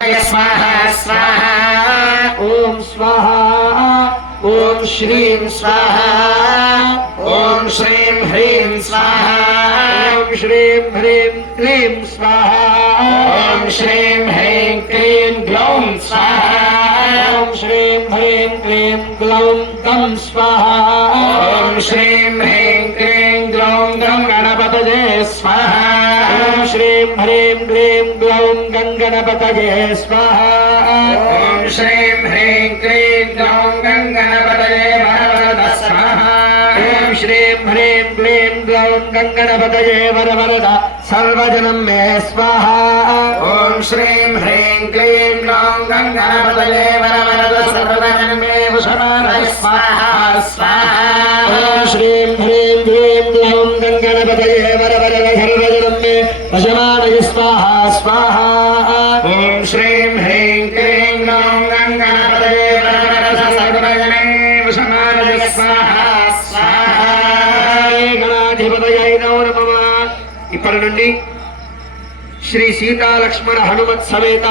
स्वाहा स्वाहा ॐ स्वाहा ॐ श्रीं स्वाहा ॐ श्रीं ह्रीं स्वाहा ॐ श्रीं ह्रीं क्लीं स्वाहा ॐ श्रीं ह्रीं क्लीं ग्लौं स्वाहा ॐ श्रीं ह्रीं क्लीं ग्लौं गं स्वाहा ॐ श्रीं ह्रीं హ్రీం హ్రీం గ్లౌం గంగణపతయే స్వాహా ఓం శ్రీం హ్రీం క్లీం గ్లౌం గంగణపతయే వరవరద స్వాహా ఓం శ్రీం హ్రీం క్లీం గ్లౌం గంగణపతయే వరవరద సర్వజనం మే స్వాహా ఓం శ్రీం హ్రీం క్లీం గ్లౌం గంగణపతయే వరవరద సర్వజనం మే స్వాహా స్వాహా అజనాదయ స్వాహ. స్వాహ ఓం శ్రీం హ్రీం క్రీం గౌం గంగణపదే సర్వజనే స్వాహ ఇప్పటి నుండి శ్రీ సీతాలక్ష్మణ హనుమత్ సమేత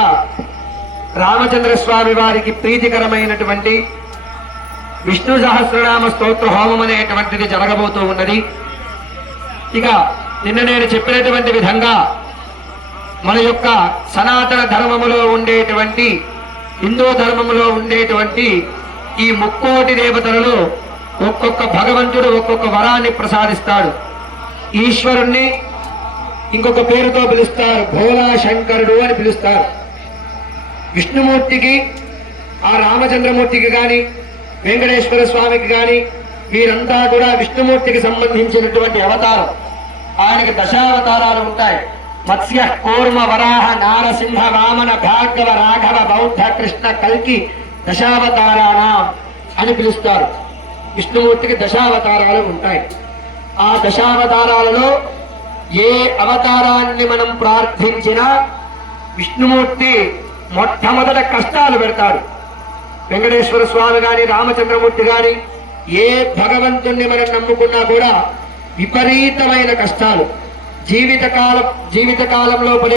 రామచంద్ర స్వామి వారికి ప్రీతికరమైనటువంటి విష్ణు సహస్రనామ స్తోత్ర హోమం అనేటువంటిది జరగబోతూ ఉన్నది. ఇక నిన్న నేను చెప్పినటువంటి విధంగా మన యొక్క సనాతన ధర్మములో ఉండేటువంటి హిందూ ధర్మములో ఉండేటువంటి ఈ ముక్కోటి దేవతలలో ఒక్కొక్క భగవంతుడు ఒక్కొక్క వరాన్ని ప్రసాదిస్తాడు. ఈశ్వరుణ్ణి ఇంకొక పేరుతో పిలుస్తారు భోలా శంకరుడు అని పిలుస్తారు. విష్ణుమూర్తికి ఆ రామచంద్రమూర్తికి కానీ వెంకటేశ్వర స్వామికి కానీ వీరంతా కూడా విష్ణుమూర్తికి సంబంధించినటువంటి అవతారం. ఆయనకి దశావతారాలు ఉంటాయి. మత్స్య కూర్మ వరాహ నారసింహ వామన భార్గవ రాఘవ బౌద్ధ కృష్ణ కల్కి దశావతారాణ అని పిలుస్తారు. విష్ణుమూర్తికి దశావతారాలు ఉంటాయి. ఆ దశావతారాలలో ఏ అవతారాన్ని మనం ప్రార్థించినా విష్ణుమూర్తి మొట్టమొదట కష్టాలు పెడతాడు. వెంకటేశ్వర స్వామి గాని రామచంద్రమూర్తి గాని ఏ భగవంతుణ్ణి మనం నమ్ముకున్నా కూడా విపరీతమైన కష్టాలు. జీవితకాలం జీవితకాలంలో పడే